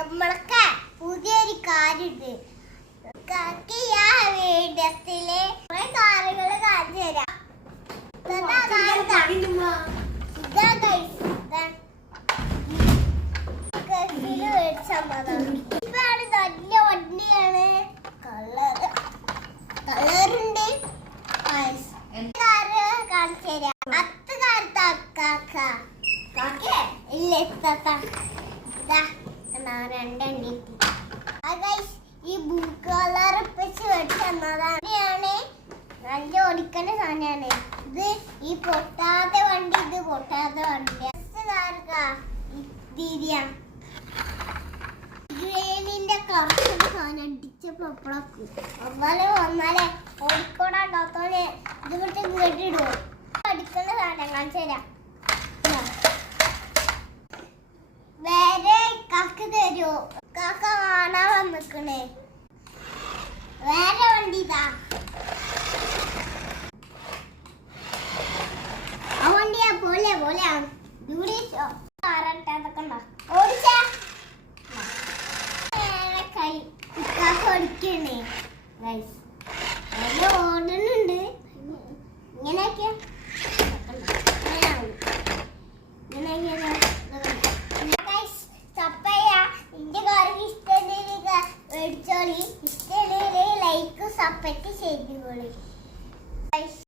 നമ്മൾക്ക് പുതിയൊരു കാര്യമുണ്ട്. വീഡിയോസിലെ കുറെ കാറുകൾ കാണിച്ചു തരാം. നല്ല വണ്ടിയാണ്. കളറുണ്ട്. കാറ് കാണിച്ചു തരാം. അത്ത് കാലത്ത് ഇല്ല രണ്ടെണ്ണി ഈ ബ്ലൂ കളർ വെച്ച് മേടിച്ചതാണ്. നല്ല ഓടിക്കുന്ന സാധനമാണ് ഇത്. ഈ പൊട്ടാത്ത വണ്ടി, ഇത് പൊട്ടാത്ത വണ്ടി. ഗ്രേനിന്റെ കറക്റ്റ് സാധനം അടിച്ചപ്പോ വന്നാലേ ഓടിക്കോടാത്തോലെ ഇത് വിട്ട് കേട്ടിടുവോ. അടിക്കുന്ന സാധനം കാണിച്ചു തരാം. വേറെ കാക്ക തരുമോ? കാക്ക കാണാൻ വന്നിക്കണേ. വേറെ വണ്ടി ഇതാ. ആ വണ്ടിയാ പോലെ പോലെയാണ്. ഇവിടെ ഓടിച്ചാ കൈ കാക്ക ഓടിക്കണേ. ഓടുന്നുണ്ട്. ഇങ്ങനെയൊക്കെ ഇങ്ങനെയൊക്കെ